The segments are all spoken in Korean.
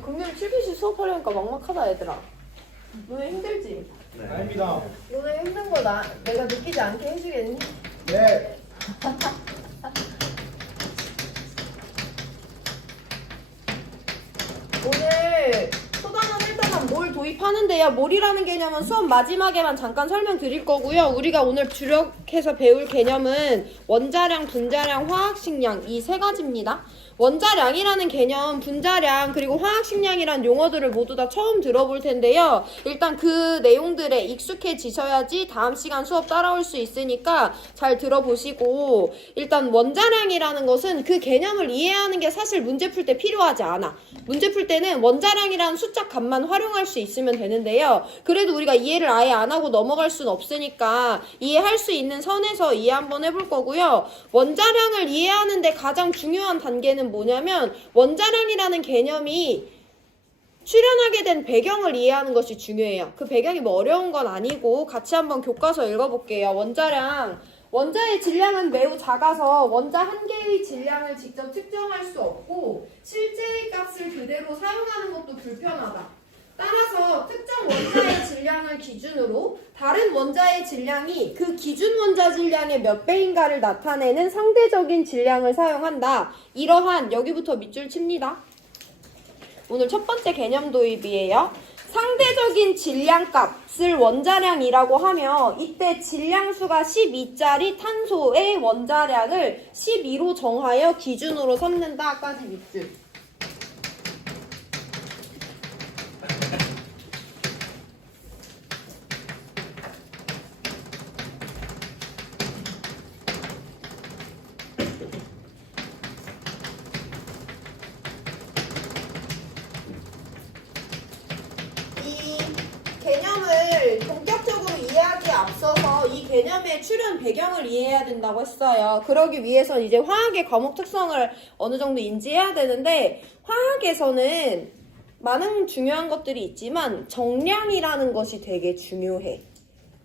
금요일 7교시 수업하려니까 막막하다 얘들아. 너네 힘들지? 네. 아닙니다. 너네 힘든 거 내가 느끼지 않게 해주겠니? 네. 오늘 소단원 1단원 몰 도입하는데요. 몰이라는 개념은 수업 마지막에만 잠깐 설명드릴 거고요. 우리가 오늘 주력해서 배울 개념은 원자량, 분자량, 화학식량 이 세 가지입니다. 원자량이라는 개념, 분자량, 그리고 화학식량이란 용어들을 모두 다 처음 들어볼 텐데요. 일단 그 내용들에 익숙해지셔야지 다음 시간 수업 따라올 수 있으니까 잘 들어보시고, 일단 원자량이라는 것은 그 개념을 이해하는 게 사실 문제 풀 때 필요하지 않아. 문제 풀 때는 원자량이라는 숫자 값만 활용할 수 있으면 되는데요. 그래도 우리가 이해를 아예 안 하고 넘어갈 수는 없으니까 이해할 수 있는 선에서 이해 한번 해볼 거고요. 원자량을 이해하는데 가장 중요한 단계는 뭐냐면 원자량이라는 개념이 출현하게 된 배경을 이해하는 것이 중요해요. 그 배경이 뭐 어려운 건 아니고 같이 한번 교과서 읽어볼게요. 원자량. 원자의 질량은 매우 작아서 원자 한 개의 질량을 직접 측정할 수 없고 실제의 값을 그대로 사용하는 것도 불편하다. 따라서 특정 원자의 질량을 기준으로 다른 원자의 질량이 그 기준 원자 질량의 몇 배인가를 나타내는 상대적인 질량을 사용한다. 이러한, 여기부터 밑줄 칩니다. 오늘 첫 번째 개념 도입이에요. 상대적인 질량값을 원자량이라고 하면 이때 질량수가 12짜리 탄소의 원자량을 12로 정하여 기준으로 삼는다까지 밑줄. 개념을 본격적으로 이해하기에 앞서서 이 개념의 출현 배경을 이해해야 된다고 했어요. 그러기 위해서는 이제 화학의 과목 특성을 어느 정도 인지해야 되는데, 화학에서는 많은 중요한 것들이 있지만 정량이라는 것이 되게 중요해.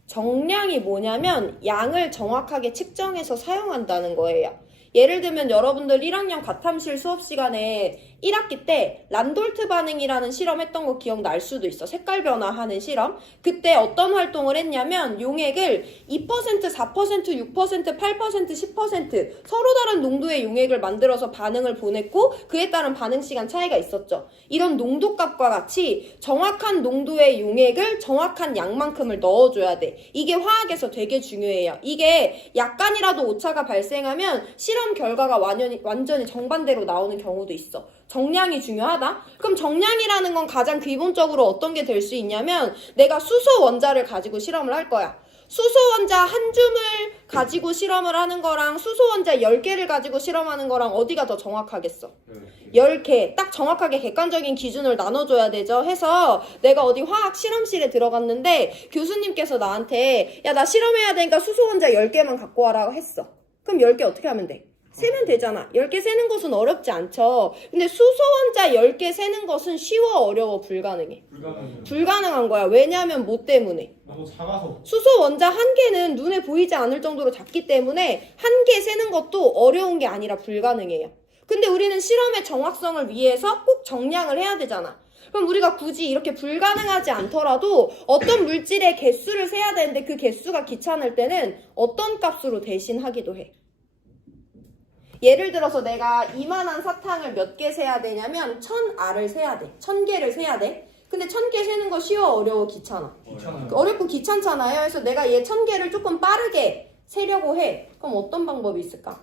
정량이 뭐냐면 양을 정확하게 측정해서 사용한다는 거예요. 예를 들면 여러분들 1학년 과탐실 수업 시간에 1학기 때 란돌트 반응이라는 실험 했던 거 기억날 수도 있어. 색깔 변화하는 실험. 그때 어떤 활동을 했냐면 용액을 2%, 4%, 6%, 8%, 10% 서로 다른 농도의 용액을 만들어서 반응을 보냈고 그에 따른 반응 시간 차이가 있었죠. 이런 농도값과 같이 정확한 농도의 용액을 정확한 양만큼을 넣어줘야 돼. 이게 화학에서 되게 중요해요. 이게 약간이라도 오차가 발생하면 실험 결과가 완전히 정반대로 나오는 경우도 있어. 정량이 중요하다? 그럼 정량이라는 건 가장 기본적으로 어떤 게 될 수 있냐면 내가 수소 원자를 가지고 실험을 할 거야. 수소 원자 한 줌을 가지고 실험을 하는 거랑 수소 원자 10개를 가지고 실험하는 거랑 어디가 더 정확하겠어? 10개. 딱 정확하게 객관적인 기준을 나눠줘야 되죠. 해서 내가 어디 화학 실험실에 들어갔는데 교수님께서 나한테 야, 나 실험해야 되니까 수소 원자 10개만 갖고 와라고 했어. 그럼 10개 어떻게 하면 돼? 세면 되잖아. 10개 세는 것은 어렵지 않죠. 근데 수소 원자 10개 세는 것은 쉬워, 어려워, 불가능해? 불가능한 거야. 왜냐하면 뭐 때문에? 너무 작아서. 수소 원자 한 개는 눈에 보이지 않을 정도로 작기 때문에 한 개 세는 것도 어려운 게 아니라 불가능해요. 근데 우리는 실험의 정확성을 위해서 꼭 정량을 해야 되잖아. 그럼 우리가 굳이 이렇게 불가능하지 않더라도 어떤 물질의 개수를 세야 되는데 그 개수가 귀찮을 때는 어떤 값으로 대신하기도 해. 예를 들어서 내가 이만한 사탕을 몇 개 세야 되냐면 1000알을 세야 돼. 1000개를 세야 돼. 근데 1000개 세는 거 쉬워, 어려워, 귀찮아? 귀찮아요. 어렵고 귀찮잖아요. 그래서 내가 얘 1000개를 조금 빠르게 세려고 해. 그럼 어떤 방법이 있을까?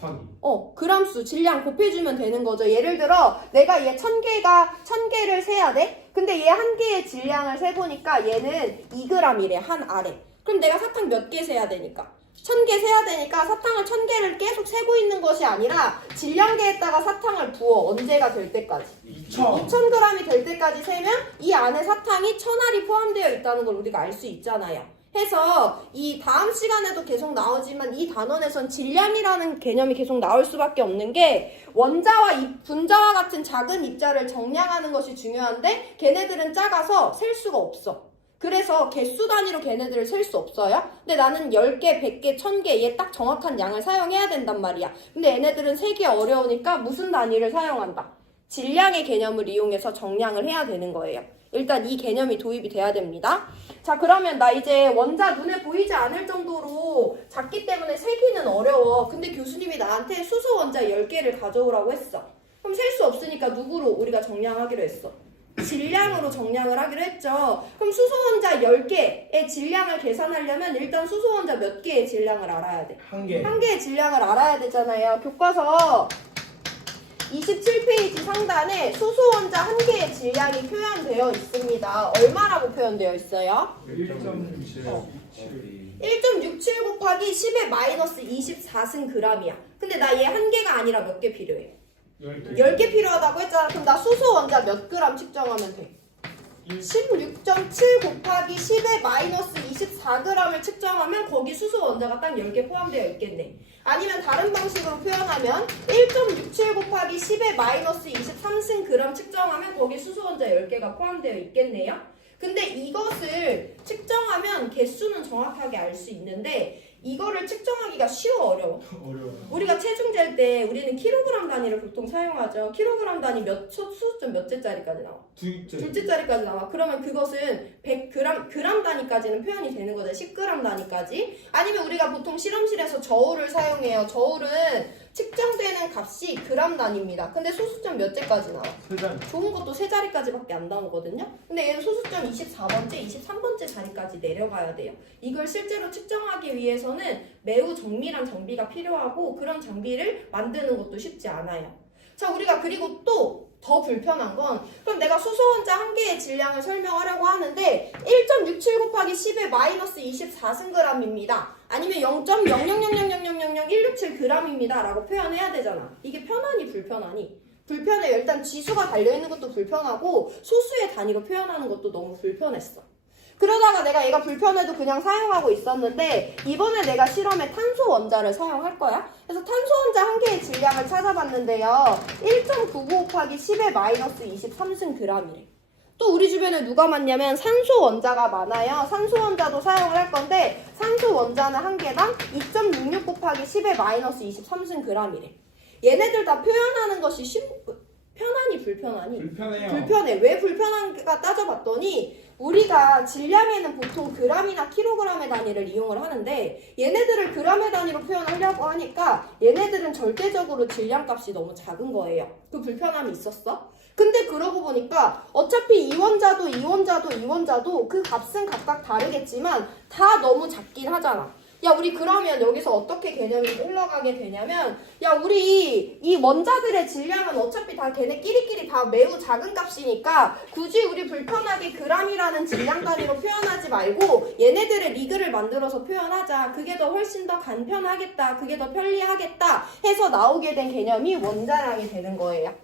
곱하기. 그람수, 질량 곱해주면 되는 거죠. 예를 들어 내가 얘 1000개를 세야 돼. 근데 얘 한 개의 질량을 세보니까 얘는 2g이래, 한 알에. 그럼 내가 사탕 몇 개 세야 되니까? 1000개 세야 되니까 사탕을 1000개를 계속 세고 있는 것이 아니라 질량계에다가 사탕을 부어. 언제가 될 때까지? 2000g이 될 때까지 세면 이 안에 사탕이 1000알이 포함되어 있다는 걸 우리가 알 수 있잖아요. 해서 이 다음 시간에도 계속 나오지만 이 단원에선 질량이라는 개념이 계속 나올 수밖에 없는 게 원자와 분자와 같은 작은 입자를 정량하는 것이 중요한데 걔네들은 작아서 셀 수가 없어. 그래서 개수 단위로 걔네들을 셀 수 없어요. 근데 나는 10개, 100개, 1000개 얘 딱 정확한 양을 사용해야 된단 말이야. 근데 얘네들은 세기 어려우니까 무슨 단위를 사용한다? 질량의 개념을 이용해서 정량을 해야 되는 거예요. 일단 이 개념이 도입이 돼야 됩니다. 자, 그러면 나 이제 원자 눈에 보이지 않을 정도로 작기 때문에 세기는 어려워. 근데 교수님이 나한테 수소 원자 10개를 가져오라고 했어. 그럼 셀 수 없으니까 누구로 우리가 정량하기로 했어? 질량으로 정량을 하기로 했죠. 그럼 수소 원자 10개의 질량을 계산하려면 일단 수소 원자 몇 개의 질량을 알아야 돼? 한 개. 한 개의 질량을 알아야 되잖아요. 교과서 27페이지 상단에 수소 원자 한 개의 질량이 표현되어 있습니다. 얼마라고 표현되어 있어요? 1.67 곱하기 10의 마이너스 24승 g이야. 근데 나 얘 한 개가 아니라 몇 개 필요해? 10개 필요하다고 했잖아. 그럼 나 수소 원자 몇 그램 측정하면 돼? 16.7 곱하기 10의 마이너스 24g을 측정하면 거기 수소 원자가 딱 10개 포함되어 있겠네. 아니면 다른 방식으로 표현하면 1.67 곱하기 10의 마이너스 23승 g 측정하면 거기 수소 원자 10개가 포함되어 있겠네요. 근데 이것을 측정하면 개수는 정확하게 알 수 있는데 이거를 측정하기가 쉬워 어려워? 어려워요. 우리가 체중 잴 때 우리는 킬로그램 단위를 보통 사용하죠. 킬로그램 단위 수소점 몇째짜리까지 나와? 둘째짜리까지 나와. 그러면 그것은 100g, 그램 단위까지는 표현이 되는 거죠. 10g 단위까지. 아니면 우리가 보통 실험실에서 저울을 사용해요. 저울은 측정되는 값이 그램 단위입니다. 근데 소수점 몇째까지 나와? 세 자리. 좋은 것도 세 자리까지밖에 안 나오거든요. 근데 얘는 소수점 24번째, 23번째 자리까지 내려가야 돼요. 이걸 실제로 측정하기 위해서는 매우 정밀한 장비가 필요하고 그런 장비를 만드는 것도 쉽지 않아요. 자, 우리가 그리고 또 더 불편한 건 그럼 내가 수소 원자 한 개의 질량을 설명하려고 하는데 1.67 곱하기 10의 마이너스 24승 g입니다. 아니면 0.00000000167g입니다 라고 표현해야 되잖아. 이게 편하니 불편하니? 불편해요. 일단 지수가 달려있는 것도 불편하고 소수의 단위로 표현하는 것도 너무 불편했어. 그러다가 내가 얘가 불편해도 그냥 사용하고 있었는데 이번에 내가 실험에 탄소 원자를 사용할 거야. 그래서 탄소 원자 한 개의 질량을 찾아봤는데요. 1.99 곱하기 10의 마이너스 23승 g이래. 또 우리 주변에 누가 많냐면 산소 원자가 많아요. 산소 원자도 사용을 할 건데 산소 원자는 한 개당 2.66 곱하기 10의 마이너스 23승 g이래. 얘네들 다 표현하는 것이 편하니 불편하니? 불편해요. 불편해. 왜 불편한가 따져봤더니 우리가 질량에는 보통 g이나 킬로그램의 단위를 이용을 하는데 얘네들을 g의 단위로 표현하려고 하니까 얘네들은 절대적으로 질량값이 너무 작은 거예요. 그 불편함이 있었어? 근데 그러고 보니까 어차피 이 원자도 그 값은 각각 다르겠지만 다 너무 작긴 하잖아. 야, 우리 그러면 여기서 어떻게 개념이 흘러가게 되냐면 야, 우리 이 원자들의 질량은 어차피 다 걔네끼리끼리 다 매우 작은 값이니까 굳이 우리 불편하게 g이라는 질량 단위로 표현하지 말고 얘네들의 리그를 만들어서 표현하자. 그게 더 훨씬 더 간편하겠다. 그게 더 편리하겠다 해서 나오게 된 개념이 원자량이 되는 거예요.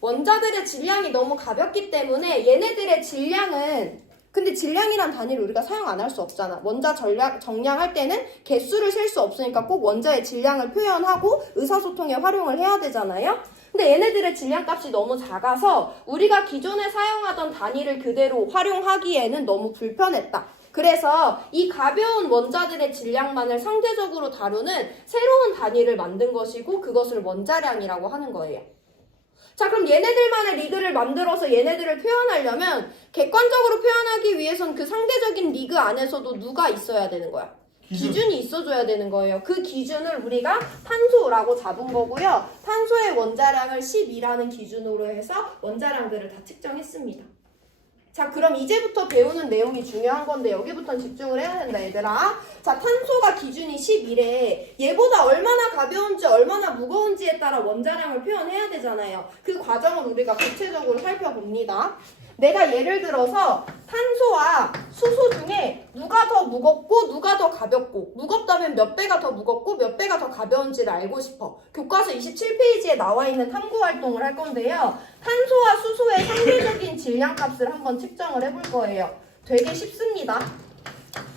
원자들의 질량이 너무 가볍기 때문에 얘네들의 질량은 근데 질량이란 단위를 우리가 사용 안 할 수 없잖아. 원자 정량할 때는 개수를 셀 수 없으니까 꼭 원자의 질량을 표현하고 의사소통에 활용을 해야 되잖아요. 근데 얘네들의 질량값이 너무 작아서 우리가 기존에 사용하던 단위를 그대로 활용하기에는 너무 불편했다. 그래서 이 가벼운 원자들의 질량만을 상대적으로 다루는 새로운 단위를 만든 것이고 그것을 원자량이라고 하는 거예요. 자, 그럼 얘네들만의 리그를 만들어서 얘네들을 표현하려면 객관적으로 표현하기 위해선 그 상대적인 리그 안에서도 누가 있어야 되는 거야? 기준이 있어줘야 되는 거예요. 그 기준을 우리가 탄소라고 잡은 거고요. 탄소의 원자량을 12라는 기준으로 해서 원자량들을 다 측정했습니다. 자, 그럼 이제부터 배우는 내용이 중요한 건데 여기부터 집중을 해야 된다, 얘들아. 자, 탄소가 기준이 11에 얘보다 얼마나 가벼운지 얼마나 무거운지에 따라 원자량을 표현해야 되잖아요. 그 과정을 우리가 구체적으로 살펴봅니다. 내가 예를 들어서 탄소와 수소 중에 누가 더 무겁고 누가 더 가볍고 무겁다면 몇 배가 더 무겁고 몇 배가 더 가벼운지를 알고 싶어. 교과서 27페이지에 나와 있는 탐구 활동을 할 건데요. 탄소와 수소의 상대적인 질량값을 한번 측정을 해볼 거예요. 되게 쉽습니다.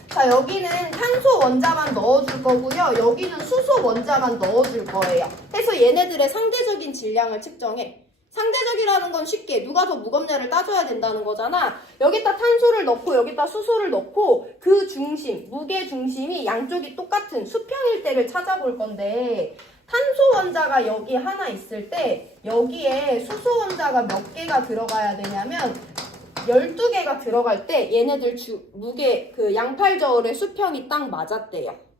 자, 여기는 탄소 원자만 넣어줄 거고요. 여기는 수소 원자만 넣어줄 거예요. 해서 얘네들의 상대적인 질량을 측정해. 상대적이라는 건 쉽게 누가 더 무겁냐를 따져야 된다는 거잖아. 여기다 탄소를 넣고 여기다 수소를 넣고 그 중심, 무게 중심이 양쪽이 똑같은 수평일 때를 찾아볼 건데 탄소 원자가 여기 하나 있을 때 여기에 수소 원자가 몇 개가 들어가야 되냐면 12개가 들어갈 때 얘네들 무게 그 양팔저울의 수평이 딱 맞았대요.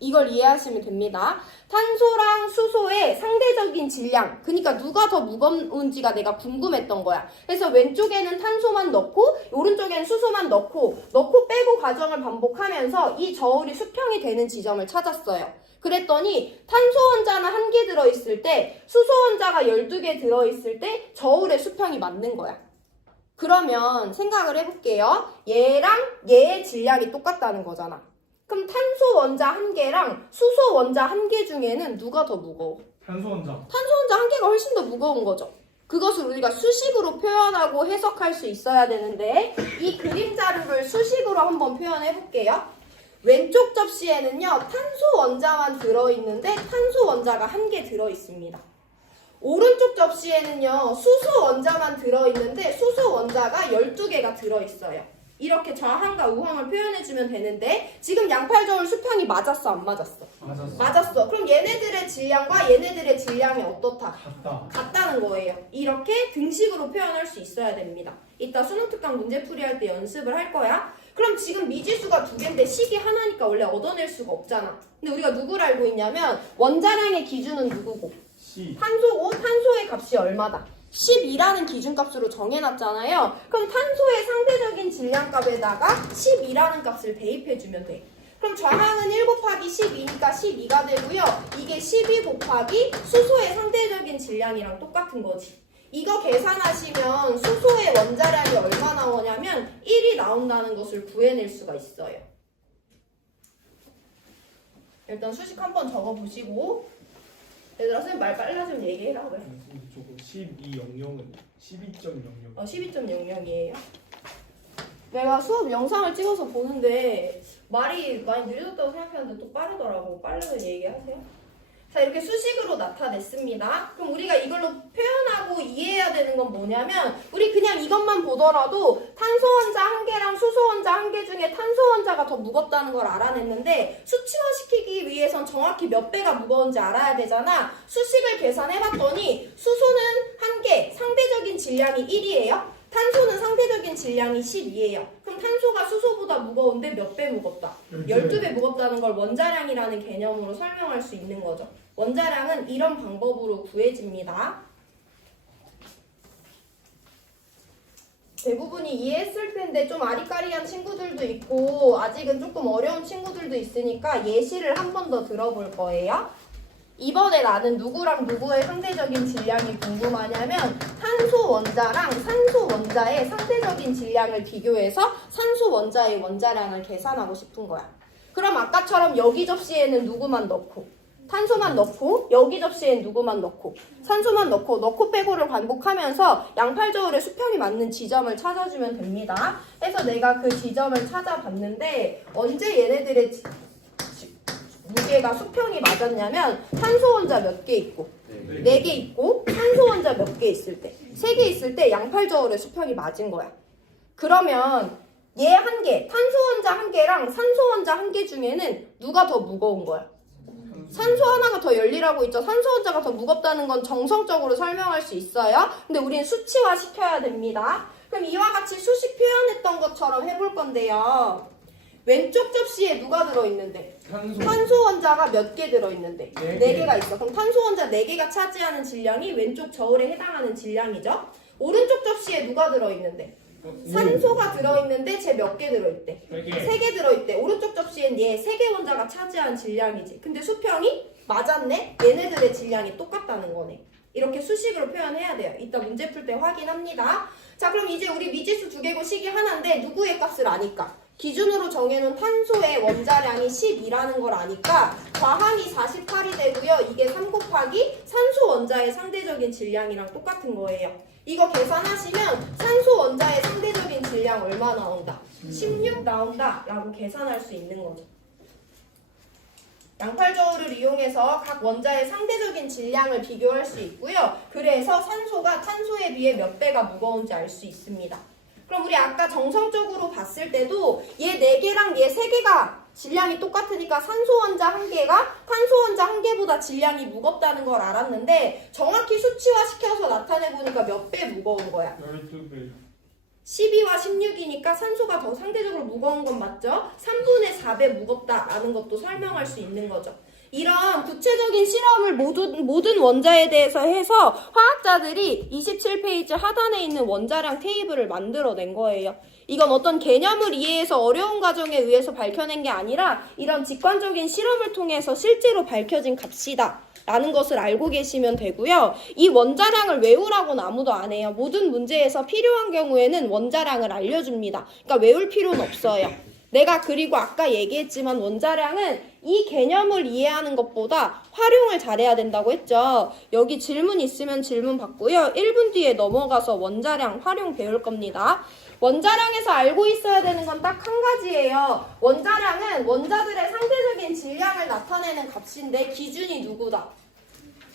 이걸 이해하시면 됩니다. 탄소랑 수소의 상대적인 질량, 그러니까 누가 더 무거운지가 내가 궁금했던 거야. 그래서 왼쪽에는 탄소만 넣고 오른쪽에는 수소만 넣고 빼고 과정을 반복하면서 이 저울이 수평이 되는 지점을 찾았어요. 그랬더니 탄소 원자는 1개 들어있을 때 수소 원자가 12개 들어있을 때 저울의 수평이 맞는 거야. 그러면 생각을 해볼게요. 얘랑 얘의 질량이 똑같다는 거잖아. 그럼 탄소 원자 1개랑 수소 원자 1개 중에는 누가 더 무거워? 탄소 원자. 탄소 원자 1개가 훨씬 더 무거운 거죠. 그것을 우리가 수식으로 표현하고 해석할 수 있어야 되는데 이 그림 자료를 수식으로 한번 표현해 볼게요. 왼쪽 접시에는요 탄소 원자만 들어있는데 탄소 원자가 1개 들어있습니다. 오른쪽 접시에는요 수소 원자만 들어있는데 수소 원자가 12개가 들어있어요. 이렇게 좌항과 우항을 표현해주면 되는데 지금 양팔저울 수평이 맞았어 안 맞았어? 맞았어. 그럼 얘네들의 질량과 얘네들의 질량이 어떻다? 같다는 거예요. 이렇게 등식으로 표현할 수 있어야 됩니다. 이따 수능 특강 문제풀이 할 때 연습을 할 거야. 그럼 지금 미지수가 2개인데 식이 하나니까 원래 얻어낼 수가 없잖아. 근데 우리가 누구를 알고 있냐면 원자량의 기준은 누구고? 탄소고 탄소의 값이 얼마다? 12라는 기준값으로 정해놨잖아요. 그럼 탄소의 상대적인 질량값에다가 12라는 값을 대입해주면 돼. 그럼 좌항은 1 곱하기 12니까 12가 되고요. 이게 12 곱하기 수소의 상대적인 질량이랑 똑같은 거지. 이거 계산하시면 수소의 원자량이 얼마 나오냐면 1이 나온다는 것을 구해낼 수가 있어요. 일단 수식 한번 적어보시고 얘들아 선생님 말 빨라지면 얘기해라 그래. 저거 1200은 12.00. 12.00이에요. 내가 수업 영상을 찍어서 보는데 말이 많이 느려졌다고 생각했는데 또 빠르더라고. 빠르면 얘기하세요. 자 이렇게 수식으로 나타냈습니다. 그럼 우리가 이걸로 표현하고 이해해야 되는 건 뭐냐면 우리 그냥 이것만 보더라도 탄소 원자 1개랑 수소 원자 1개 중에 탄소 원자가 더 무겁다는 걸 알아냈는데 수치화시키기 위해선 정확히 몇 배가 무거운지 알아야 되잖아. 수식을 계산해봤더니 수소는 1개 상대적인 질량이 1이에요. 탄소는 상대적인 질량이 12예요. 그럼 탄소가 수소보다 무거운데 몇 배 무겁다? 12배 무겁다는 걸 원자량이라는 개념으로 설명할 수 있는 거죠. 원자량은 이런 방법으로 구해집니다. 대부분이 이해했을 텐데 좀 아리까리한 친구들도 있고 아직은 조금 어려운 친구들도 있으니까 예시를 한 번 더 들어볼 거예요. 이번에 나는 누구랑 누구의 상대적인 질량이 궁금하냐면 탄소 원자랑 산소 원자의 상대적인 질량을 비교해서 산소 원자의 원자량을 계산하고 싶은 거야. 그럼 아까처럼 여기 접시에는 누구만 넣고 탄소만 넣고 여기 접시엔 누구만 넣고 산소만 넣고 빼고를 반복하면서 양팔저울의 수평이 맞는 지점을 찾아주면 됩니다. 그래서 내가 그 지점을 찾아봤는데 언제 얘네들의 무게가 수평이 맞았냐면 탄소 원자 몇 개 있고 4개 있고 산소 원자 몇 개 있을 때 3개 있을 때 양팔저울의 수평이 맞은 거야. 그러면 얘 1개 탄소 원자 1개랑 산소 원자 1개 중에는 누가 더 무거운 거야? 산소 하나가 더 열리라고 있죠. 산소 원자가 더 무겁다는 건 정성적으로 설명할 수 있어요. 근데 우리는 수치화 시켜야 됩니다. 그럼 이와 같이 수식 표현했던 것처럼 해볼 건데요. 왼쪽 접시에 누가 들어있는데? 탄소 원자가 몇 개 들어있는데? 4개가 있어. 그럼 탄소 원자 4개가 차지하는 질량이 왼쪽 저울에 해당하는 질량이죠. 오른쪽 접시에 누가 들어있는데? 산소가 들어있는데 쟤 몇 개 들어있대? 3개 들어있대. 오른쪽 접시엔 얘 3개 원자가 차지한 질량이지. 근데 수평이 맞았네? 얘네들의 질량이 똑같다는 거네. 이렇게 수식으로 표현해야 돼요. 이따 문제 풀 때 확인합니다. 자 그럼 이제 우리 미지수 2개고 식이 하나인데 누구의 값을 아니까? 기준으로 정해놓은 탄소의 원자량이 12라는 걸 아니까 과항이 48이 되고요. 이게 3 곱하기 산소 원자의 상대적인 질량이랑 똑같은 거예요. 이거 계산하시면 산소 원자의 상대적인 질량 얼마 나온다? 16 나온다 라고 계산할 수 있는 거죠. 양팔저울을 이용해서 각 원자의 상대적인 질량을 비교할 수 있고요. 그래서 산소가 탄소에 비해 몇 배가 무거운지 알 수 있습니다. 그럼 우리 아까 정성적으로 봤을 때도 얘 4개랑 얘 3개가 질량이 똑같으니까 산소 원자 한 개가 탄소 원자 한 개보다 질량이 무겁다는 걸 알았는데 정확히 수치화시켜서 나타내보니까 몇 배 무거운 거야? 12배. 12와 16이니까 산소가 더 상대적으로 무거운 건 맞죠? 3분의 4배 무겁다라는 것도 설명할 수 있는 거죠. 이런 구체적인 실험을 모든 원자에 대해서 해서 화학자들이 27페이지 하단에 있는 원자량 테이블을 만들어낸 거예요. 이건 어떤 개념을 이해해서 어려운 과정에 의해서 밝혀낸 게 아니라 이런 직관적인 실험을 통해서 실제로 밝혀진 값이다 라는 것을 알고 계시면 되고요. 이 원자량을 외우라고는 아무도 안 해요. 모든 문제에서 필요한 경우에는 원자량을 알려줍니다. 그러니까 외울 필요는 없어요. 내가 그리고 아까 얘기했지만 원자량은 이 개념을 이해하는 것보다 활용을 잘해야 된다고 했죠. 여기 질문 있으면 질문 받고요. 1분 뒤에 넘어가서 원자량 활용 배울 겁니다. 원자량에서 알고 있어야 되는 건 딱 한 가지예요. 원자량은 원자들의 상대적인 질량을 나타내는 값인데 기준이 누구다?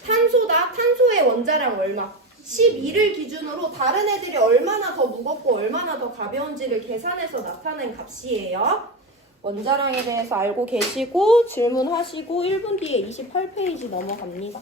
탄소다. 탄소의 원자량 얼마? 12를 기준으로 다른 애들이 얼마나 더 무겁고 얼마나 더 가벼운지를 계산해서 나타낸 값이에요. 원자량에 대해서 알고 계시고 질문하시고 1분 뒤에 28페이지 넘어갑니다.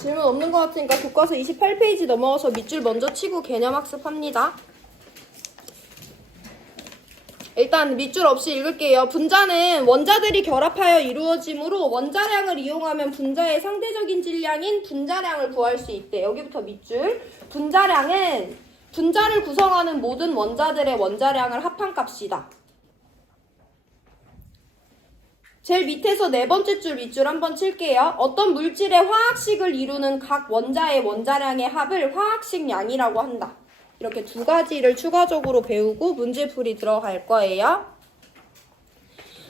질문 없는 것 같으니까 교과서 28페이지 넘어가서 밑줄 먼저 치고 개념 학습합니다. 일단 밑줄 없이 읽을게요. 분자는 원자들이 결합하여 이루어지므로 원자량을 이용하면 분자의 상대적인 질량인 분자량을 구할 수 있대. 여기부터 밑줄. 분자량은 분자를 구성하는 모든 원자들의 원자량을 합한 값이다. 제일 밑에서 네 번째 줄 밑줄 한번 칠게요. 어떤 물질의 화학식을 이루는 각 원자의 원자량의 합을 화학식량이라고 한다. 이렇게 두 가지를 추가적으로 배우고 문제풀이 들어갈 거예요.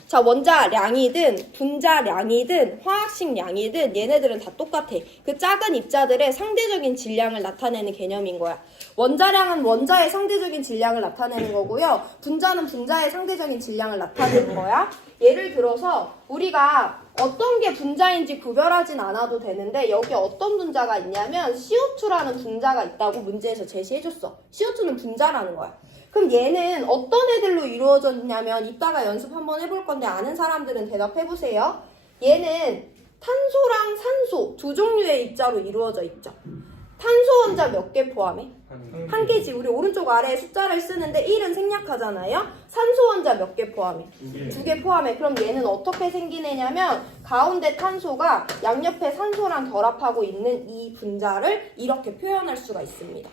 자, 원자량이든 분자량이든 화학식량이든 얘네들은 다 똑같아. 그 작은 입자들의 상대적인 질량을 나타내는 개념인 거야. 원자량은 원자의 상대적인 질량을 나타내는 거고요. 분자는 분자의 상대적인 질량을 나타내는 거야. 예를 들어서 우리가 어떤 게 분자인지 구별하진 않아도 되는데 여기 어떤 분자가 있냐면 CO2라는 분자가 있다고 문제에서 제시해줬어. CO2는 분자라는 거야. 그럼 얘는 어떤 애들로 이루어졌냐면 이따가 연습 한번 해볼 건데 아는 사람들은 대답해보세요. 얘는 탄소랑 산소 두 종류의 입자로 이루어져 있죠. 탄소 원자 몇 개 포함해? 한 개지. 우리 오른쪽 아래에 숫자를 쓰는데 1은 생략하잖아요. 산소 원자 몇 개 포함해? 두 개 포함해. 그럼 얘는 어떻게 생긴 애냐면 가운데 탄소가 양옆에 산소랑 결합하고 있는 이 분자를 이렇게 표현할 수가 있습니다.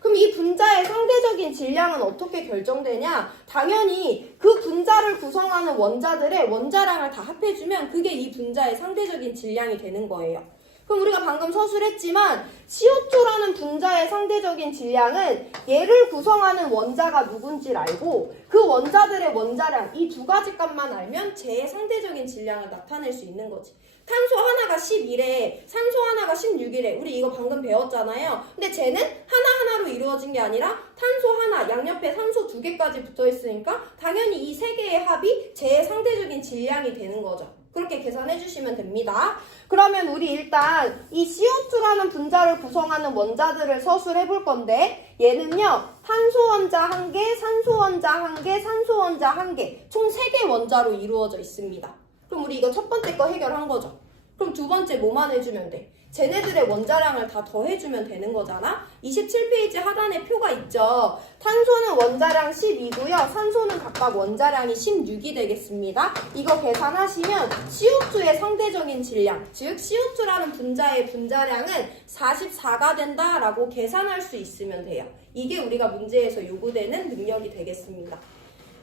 그럼 이 분자의 상대적인 질량은 어떻게 결정되냐? 당연히 그 분자를 구성하는 원자들의 원자량을 다 합해주면 그게 이 분자의 상대적인 질량이 되는 거예요. 그럼 우리가 방금 서술했지만 CO2라는 분자의 상대적인 질량은 얘를 구성하는 원자가 누군지를 알고 그 원자들의 원자량 이 두 가지 값만 알면 쟤의 상대적인 질량을 나타낼 수 있는 거지. 탄소 하나가 11에 산소 하나가 16이래. 우리 이거 방금 배웠잖아요. 근데 쟤는 하나하나로 이루어진 게 아니라 탄소 하나, 양옆에 산소 두 개까지 붙어 있으니까 당연히 이 세 개의 합이 쟤의 상대적인 질량이 되는 거죠. 그렇게 계산해 주시면 됩니다. 그러면 우리 일단 이 CO2라는 분자를 구성하는 원자들을 서술해 볼 건데 얘는요. 탄소 원자 1개, 산소 원자 1개, 산소 원자 1개 총 3개 원자로 이루어져 있습니다. 그럼 우리 이거 첫 번째 거 해결한 거죠. 그럼 두 번째 뭐만 해주면 돼? 쟤네들의 원자량을 다 더해주면 되는 거잖아? 27페이지 하단에 표가 있죠. 탄소는 원자량 12고요. 산소는 각각 원자량이 16이 되겠습니다. 이거 계산하시면 CO2의 상대적인 질량, 즉 CO2라는 분자의 분자량은 44가 된다라고 계산할 수 있으면 돼요. 이게 우리가 문제에서 요구되는 능력이 되겠습니다.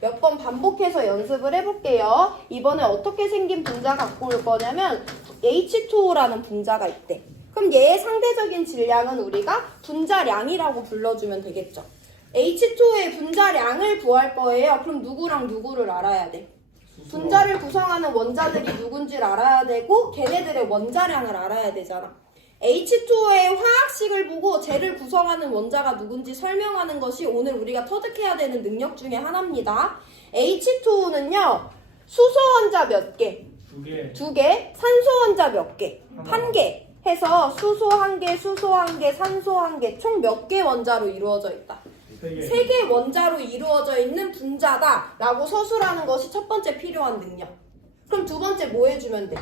몇 번 반복해서 연습을 해볼게요. 이번에 어떻게 생긴 분자 갖고 올 거냐면 H2O라는 분자가 있대. 그럼 그럼 얘의 상대적인 질량은 우리가 분자량이라고 불러주면 되겠죠. H2O의 분자량을 구할 거예요. 그럼 누구랑 누구를 알아야 돼? 분자를 구성하는 원자들이 누군지를 알아야 되고 걔네들의 원자량을 알아야 되잖아. H2O의 화학식을 보고 쟤를 구성하는 원자가 누군지 설명하는 것이 오늘 우리가 터득해야 되는 능력 중에 하나입니다. H2O는요. 수소 원자 몇 개? 두 개. 산소 원자 몇 개? 한 개. 해서 수소 한 개, 수소 한 개, 산소 한 개, 총 몇 개 원자로 이루어져 있다? 세 개 원자로 이루어져 있는 분자다 라고 서술하는 것이 첫 번째 필요한 능력. 그럼 두 번째 뭐 해주면 돼?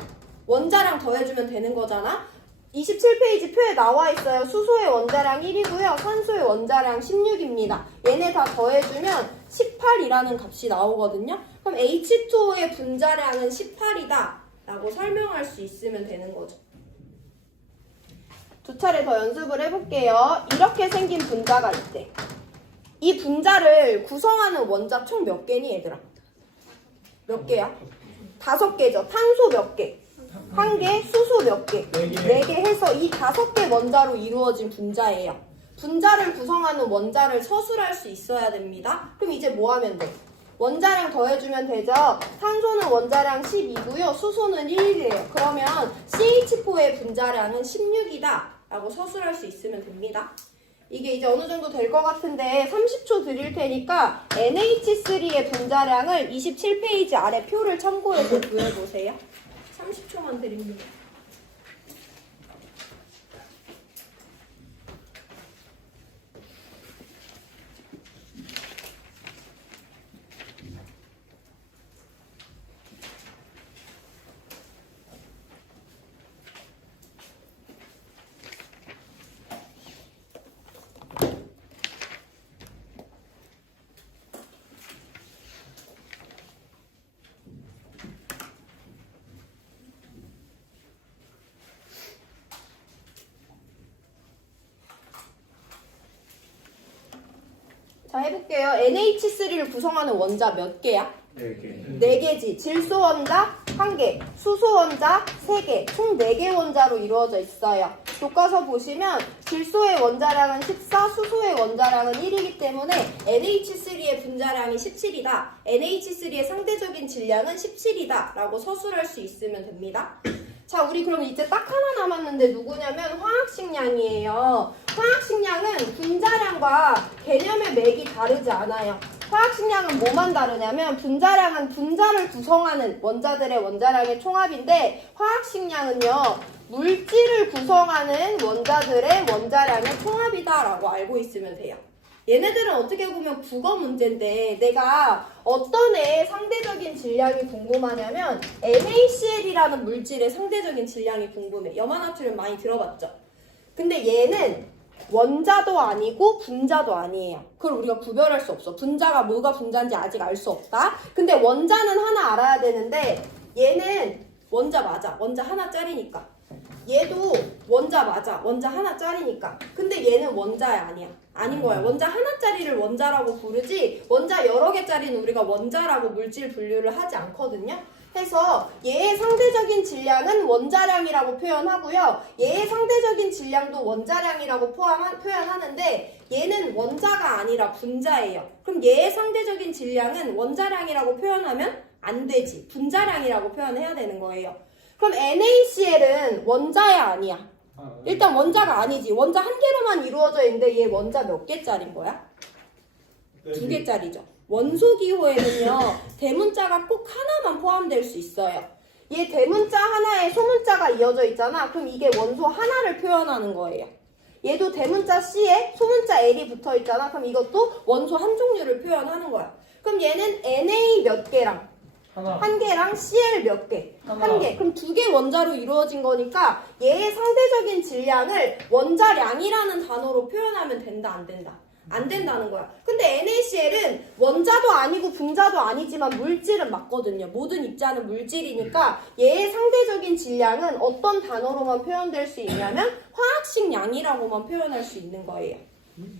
원자량 더해주면 되는 거잖아. 27페이지 표에 나와 있어요. 수소의 원자량 1이고요. 산소의 원자량 16입니다. 얘네 다 더해주면 18이라는 값이 나오거든요. 그럼 H2O의 분자량은 18이다 라고 설명할 수 있으면 되는 거죠. 두 차례 더 연습을 해볼게요. 이렇게 생긴 분자가 있대. 이 분자를 구성하는 원자 총 몇 개니 얘들아? 몇 개야? 5개죠. 탄소 몇 개? 1개, 수소 몇 개? 4개 해서 이 5개 원자로 이루어진 분자예요. 분자를 구성하는 원자를 서술할 수 있어야 됩니다. 그럼 이제 뭐 하면 돼? 원자량 더해주면 되죠. 산소는 원자량 12고요. 수소는 1이에요. 그러면 CH4의 분자량은 16이다 라고 서술할 수 있으면 됩니다. 이게 이제 어느 정도 될 것 같은데 30초 드릴 테니까 NH3의 분자량을 27페이지 아래 표를 참고해서 구해보세요. 30초만 드립니다. 자, 해볼게요. NH3를 구성하는 원자 몇 개야? 4개. 4개지. 질소 원자 1개, 수소 원자 3개, 총 4개 원자로 이루어져 있어요. 교과서 보시면 질소의 원자량은 14, 수소의 원자량은 1이기 때문에 NH3의 분자량이 17이다. NH3의 상대적인 질량은 17이다. 라고 서술할 수 있으면 됩니다. 자, 우리 그럼 이제 딱 하나 남았는데 누구냐면 화학식량이에요. 화학식량은 분자량과 개념의 맥이 다르지 않아요. 화학식량은 뭐만 다르냐면 분자량은 분자를 구성하는 원자들의 원자량의 총합인데 화학식량은요. 물질을 구성하는 원자들의 원자량의 총합이다라고 알고 있으면 돼요. 얘네들은 어떻게 보면 국어 문제인데 내가 어떤 애의 상대적인 질량이 궁금하냐면 NaCl이라는 물질의 상대적인 질량이 궁금해. 염화나트륨 많이 들어봤죠? 근데 얘는 원자도 아니고 분자도 아니에요. 그걸 우리가 구별할 수 없어. 분자가 뭐가 분자인지 아직 알 수 없다. 근데 원자는 하나 알아야 되는데 얘는 원자 맞아. 원자 하나짜리니까. 얘도 원자 맞아. 원자 하나짜리니까. 근데 얘는 원자야 아니야. 아닌 거야. 원자 하나짜리를 원자라고 부르지 원자 여러 개짜리는 우리가 원자라고 물질 분류를 하지 않거든요. 해서 얘의 상대적인 질량은 원자량이라고 표현하고요. 얘의 상대적인 질량도 원자량이라고 표현하는데 얘는 원자가 아니라 분자예요. 그럼 얘의 상대적인 질량은 원자량이라고 표현하면 안 되지. 분자량이라고 표현해야 되는 거예요. 그럼 NaCl은 원자야 아니야? 일단 원자가 아니지. 원자 한 개로만 이루어져 있는데 얘 원자 몇 개짜리인 거야? 2개짜리죠. 원소기호에는요. 대문자가 꼭 하나만 포함될 수 있어요. 얘 대문자 하나에 소문자가 이어져 있잖아. 그럼 이게 원소 하나를 표현하는 거예요. 얘도 대문자 C에 소문자 L이 붙어 있잖아. 그럼 이것도 원소 한 종류를 표현하는 거야. 그럼 얘는 Na 몇 개랑 한 개랑 Cl 몇 개? 한 개. 그럼 2개 원자로 이루어진 거니까 얘의 상대적인 질량을 원자량이라는 단어로 표현하면 된다, 안 된다? 안 된다는 거야. 근데 NaCl은 원자도 아니고 분자도 아니지만 물질은 맞거든요. 모든 입자는 물질이니까 얘의 상대적인 질량은 어떤 단어로만 표현될 수 있냐면 화학식량이라고만 표현할 수 있는 거예요.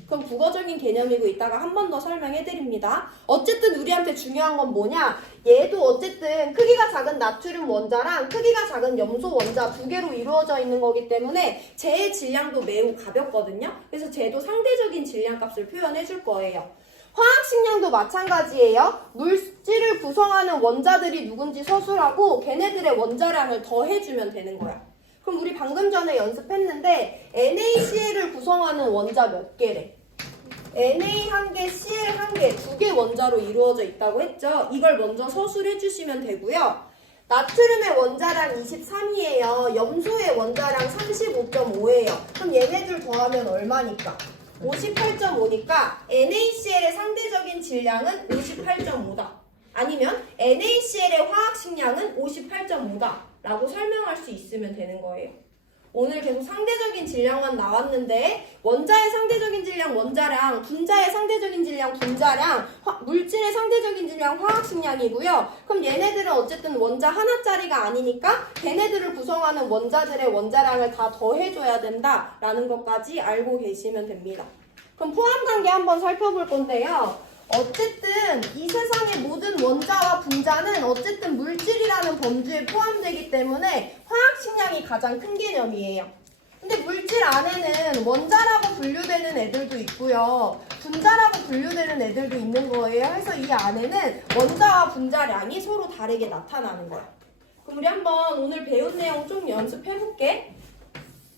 그럼 국어적인 개념이고 이따가 한 번 더 설명해 드립니다. 어쨌든 우리한테 중요한 건 뭐냐? 얘도 어쨌든 크기가 작은 나트륨 원자랑 크기가 작은 염소 원자 두 개로 이루어져 있는 거기 때문에 쟤의 질량도 매우 가볍거든요. 그래서 쟤도 상대적인 질량 값을 표현해 줄 거예요. 화학식량도 마찬가지예요. 물질을 구성하는 원자들이 누군지 서술하고 걔네들의 원자량을 더해주면 되는 거야. 그럼 우리 방금 전에 연습했는데 NaCl을 구성하는 원자 몇 개래? Na 한 개, Cl 한 개, 두 개 원자로 이루어져 있다고 했죠. 이걸 먼저 서술해 주시면 되고요. 나트륨의 원자량 23이에요. 염소의 원자량 35.5예요. 그럼 얘네들 더하면 얼마니까? 58.5니까 NaCl의 상대적인 질량은 58.5다. 아니면 NaCl의 화학식량은 58.5다. 라고 설명할 수 있으면 되는 거예요. 오늘 계속 상대적인 질량만 나왔는데 원자의 상대적인 질량 원자량, 분자의 상대적인 질량 분자량, 물질의 상대적인 질량 화학식량이고요. 그럼 얘네들은 어쨌든 원자 하나짜리가 아니니까 걔네들을 구성하는 원자들의 원자량을 다 더해줘야 된다라는 것까지 알고 계시면 됩니다. 그럼 포함관계 한번 살펴볼 건데요. 어쨌든 이 세상의 모든 원자와 분자는 어쨌든 물질이라는 범주에 포함되기 때문에 화학식량이 가장 큰 개념이에요. 근데 물질 안에는 원자라고 분류되는 애들도 있고요. 분자라고 분류되는 애들도 있는 거예요. 그래서 이 안에는 원자와 분자량이 서로 다르게 나타나는 거예요. 그럼 우리 한번 오늘 배운 내용 좀 연습해볼게.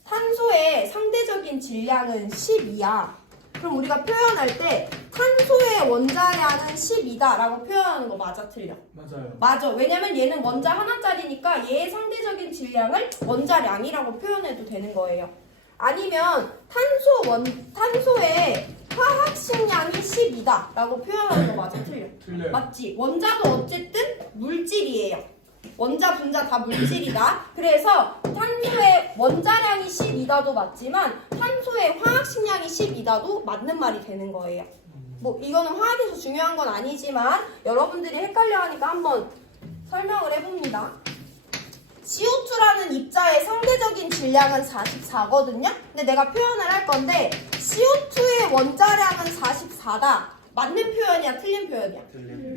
탄소의 상대적인 질량은 12야. 그럼 우리가 표현할 때 탄소의 원자량은 12다 라고 표현하는 거 맞아 틀려? 맞아요. 맞아. 왜냐면 얘는 원자 하나짜리니까 얘의 상대적인 질량을 원자량이라고 표현해도 되는 거예요. 아니면 탄소의 화학식량이 12다 라고 표현하는 거 맞아 틀려? 틀려요. 맞지? 원자도 어쨌든 물질이에요. 원자, 분자 다 물질이다. 그래서 탄소의 원자량이 12다도 맞지만 탄소의 화학식량이 12다도 맞는 말이 되는 거예요. 뭐 이거는 화학에서 중요한 건 아니지만 여러분들이 헷갈려하니까 한번 설명을 해봅니다. CO2라는 입자의 상대적인 질량은 44거든요. 근데 내가 표현을 할 건데 CO2의 원자량은 44다. 맞는 표현이야, 틀린 표현이야?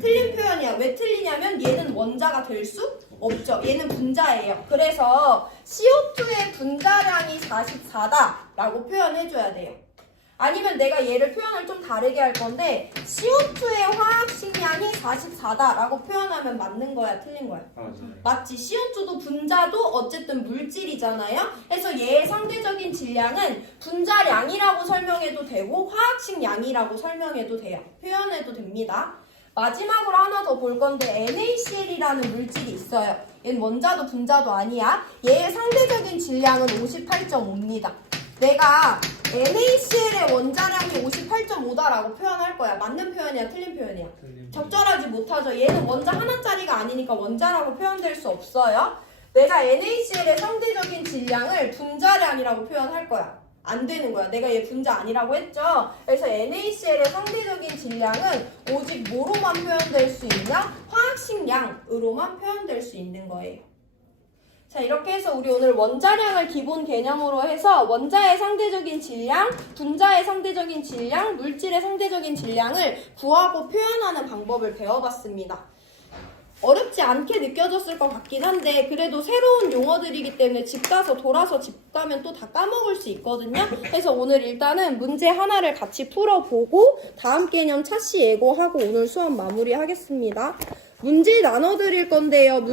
틀린 표현이야. 왜 틀리냐면 얘는 원자가 될 수 없죠. 얘는 분자예요. 그래서 CO2의 분자량이 44다 라고 표현해줘야 돼요. 아니면 내가 얘를 표현을 좀 다르게 할 건데 CO2의 화학식량이 44다 라고 표현하면 맞는 거야, 틀린 거야? 맞지. CO2도 분자도 어쨌든 물질이잖아요. 그래서 얘의 상대적인 질량은 분자량이라고 설명해도 되고 화학식량이라고 설명해도 돼요. 표현해도 됩니다. 마지막으로 하나 더 볼 건데 NaCl이라는 물질이 있어요. 얘는 원자도 분자도 아니야. 얘의 상대적인 질량은 58.5입니다. 내가 NaCl의 원자량이 58.5다라고 표현할 거야. 맞는 표현이야, 틀린 표현이야? 적절하지 못하죠. 얘는 원자 하나짜리가 아니니까 원자라고 표현될 수 없어요. 내가 NaCl의 상대적인 질량을 분자량이라고 표현할 거야. 안 되는 거야. 내가 얘 분자 아니라고 했죠. 그래서 NaCl의 상대적인 질량은 오직 뭐로만 표현될 수 있냐? 화학식량으로만 표현될 수 있는 거예요. 자, 이렇게 해서 우리 오늘 원자량을 기본 개념으로 해서 원자의 상대적인 질량, 분자의 상대적인 질량, 물질의 상대적인 질량을 구하고 표현하는 방법을 배워봤습니다. 어렵지 않게 느껴졌을 것 같긴 한데 그래도 새로운 용어들이기 때문에 집 가서 돌아서 집 가면 또 다 까먹을 수 있거든요. 그래서 오늘 일단은 문제 하나를 같이 풀어보고 다음 개념 차시 예고하고 오늘 수업 마무리하겠습니다. 문제 나눠드릴 건데요.